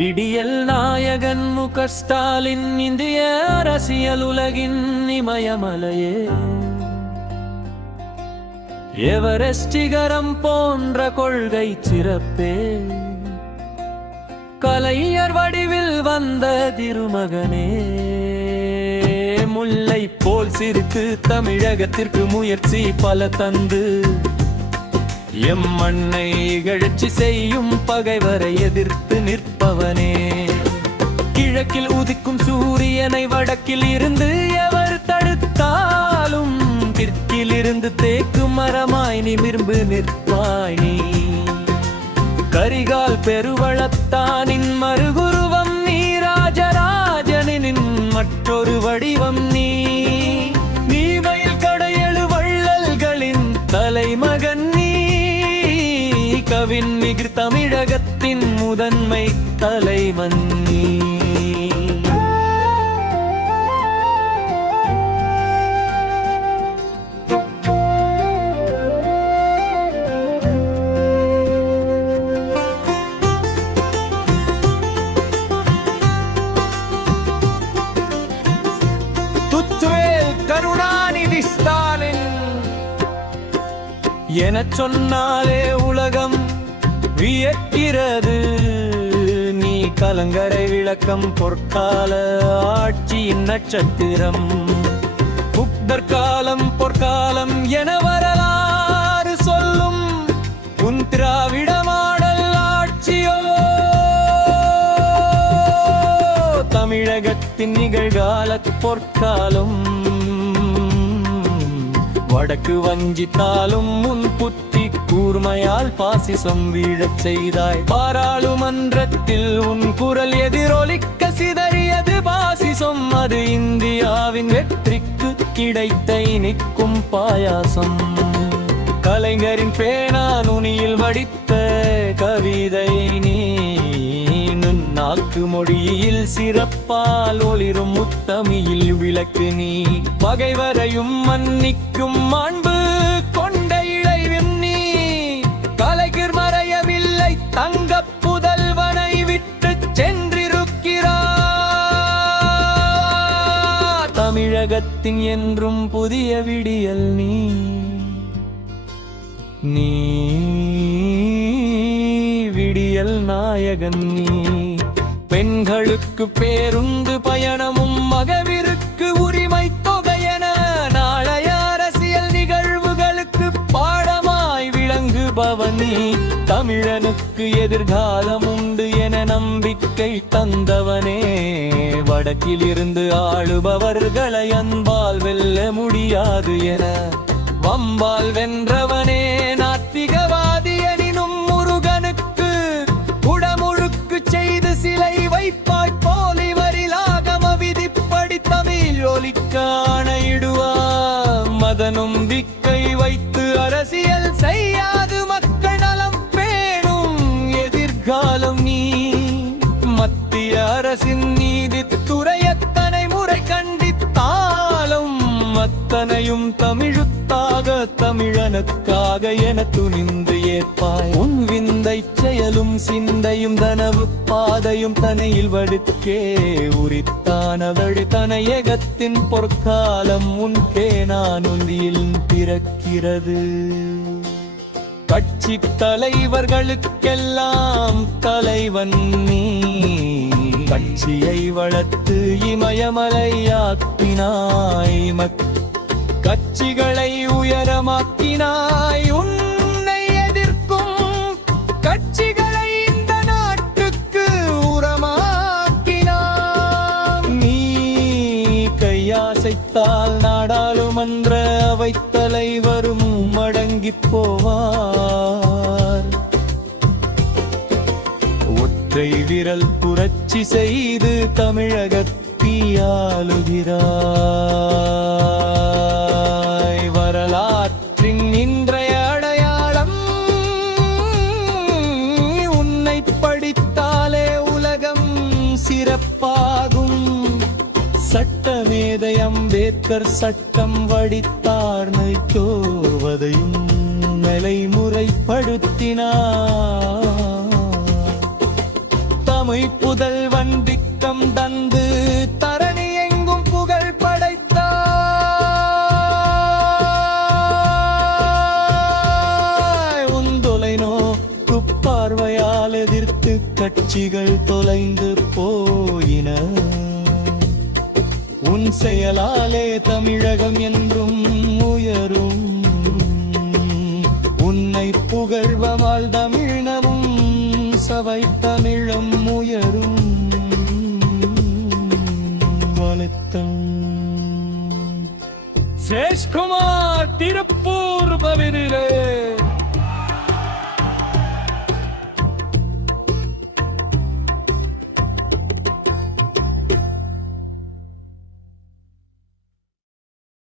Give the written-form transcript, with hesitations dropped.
விடியல் நாயகன் மு.க.ஸ்டாலின் இந்திய அரசியல் உலகின் இமயமலையே. எவரெஸ்ட் சிகரம் போன்ற கொள்கை சிறப்பே. கலைஞர் வடிவில் வந்த திருமகனே. முல்லை போல் சிரித்து தமிழகத்திற்கு முயற்சி பல தந்து எம் மண்ணை இகழ்ச்சி செய்யும் பகைவரை எதிர்த்து நிற்பவனே. கிழக்கில் உதிக்கும் சூரியனை வடக்கில் இருந்து எவர் தடுத்தாலும் தெற்கில் இருந்து தேக்கு மரமாய் நிமிர்ந்து நிற்பாய் நீ. கரிகால் பெருவளத்தானின் மறுகுருவம் நீ. ராஜராஜனின் மற்றொரு வடிவம் நீ. நீமையில் கடையெழு வள்ளல்களின் தலைமகன் நீ. கவின் மிகு தமிழகத்தின் முதன்மை தலைவன் நீ. கருணாநிதி ஸ்டாலின் எனச் சொன்னாலே உலகம் வியக்கிறது. நீ கலங்கரை விளக்கம் பொற்கால ஆட்சியின் நட்சத்திரம். புத்தர் காலம் பொற்காலம் என வரலாறு சொல்லும் உன் திராவிட மாடல் ஆட்சியோ. தமிழகத்தின் நிகழ்கால பொற்காலம். வடக்கு வஞ்சித்தாலும் முன் புத்தி கூர்மையால் பாசிசம் வீழச் செய்தாய். பாராளுமன்றத்தில் உன் குரல் எதிரொலிக்க சிதறியது பாசிசம். அது இந்தியாவின் வெற்றிக்கு கிடைத்த இனிக்கும் பாயாசம். கலைஞரின் பேனா நுனியில் வடித்த கவிதை நீ. நாக்கு மொழியில் சிறப்பால் ஒளிரும் முத்தமிழில் விளக்கு நீ. பகைவரையும் மன்னிக்கும் மாண்பு கொண்ட இளைஞன் நீ. கலைஞர் மறையவில்லை தங்க புதல்வனை விட்டு சென்றிருக்கிறார். தமிழகத்தின் என்றும் புதிய விடியல் நீ. நீ விடியல் நாயகன் நீ. பெண்களுக்கு பேருந்து பயணமும் மகவிற்கு உரிமை தொகையென நாளைய அரசியல் நிகழ்வுகளுக்கு பாடமாய் விளங்குபவன் நீ. தமிழனுக்கு எதிர்காலம் உண்டு என நம்பிக்கை தந்தவனே. வடக்கில் இருந்து ஆளுபவர்களை அன்பால் வெல்ல முடியாது என வம்பால் வென்றவனே. நாத்திகவாதி எனினும் முருகனுக்கு குடமுழுக்கு செய்து சிலை வைப்பாய் போல் இவரில் ஆகம விதிப்படி தமிழ் ஒலிக்க ஆணையிடுவார். மதனும் திக்கை வைத்து அரசியல் செய்யாது மக்கள் நலம் பேணும் எதிர்காலம் நீ. மத்திய அரசின் நீதித்துறையத்தனை முறை கண்டித்தாலும் அத்தனையும் தமிழுத்தாக தமிழனுக்காக என துணிந்து ஏற்பாய். உன் விந்தை செயலும் சிந்தையும் தனவு பாதையும் தனையில் வடுக்கே உரித்தானவழி தனையகத்தின் பொற்காலம் உன் பேனானொலியில் பிறக்கிறது. கட்சி தலைவர்களுக்கெல்லாம் தலைவன் நீ. கட்சியை வளர்த்து இமயமலையாக்கினாய். கட்சிகளை உயரமாக்கினாய். உன்னை எதிர்க்கும் கட்சிகளை இந்த நாட்டுக்கு உரமாக்கினாய். நீ கையாசைத்தால் நாடாளுமன்ற அவைத் தலைவரும் மடங்கி போவார். ஒற்றை விரல் புரட்சி செய்து தமிழகத்தியாளுகிறாய். வரலாற்றின் இன்றைய அடையாளம் உன்னை படித்தாலே உலகம் சிறப்பாகும். சட்டமேதை அம்பேத்கர் சட்டம் வடித்தார் நைக்கோவதையும் நடைமுறைப்படுத்தினார். தமிழ் புதல்வன் திட்டம் தந்து தரணி எங்கும் புகழ் படைத்தாய். உன் தொலைநோக்கு பார்வையால் எதிர்த்து கட்சிகள் தொலைந்து போயின. உன் செயலாலே தமிழகம் என்றும் உயரும். உன்னை புகழ்வமால் தமிழமும் சபை தமிழம் உயரும். வணக்கம். சேஷ்குமார், திருப்பூர் பவிரிலே.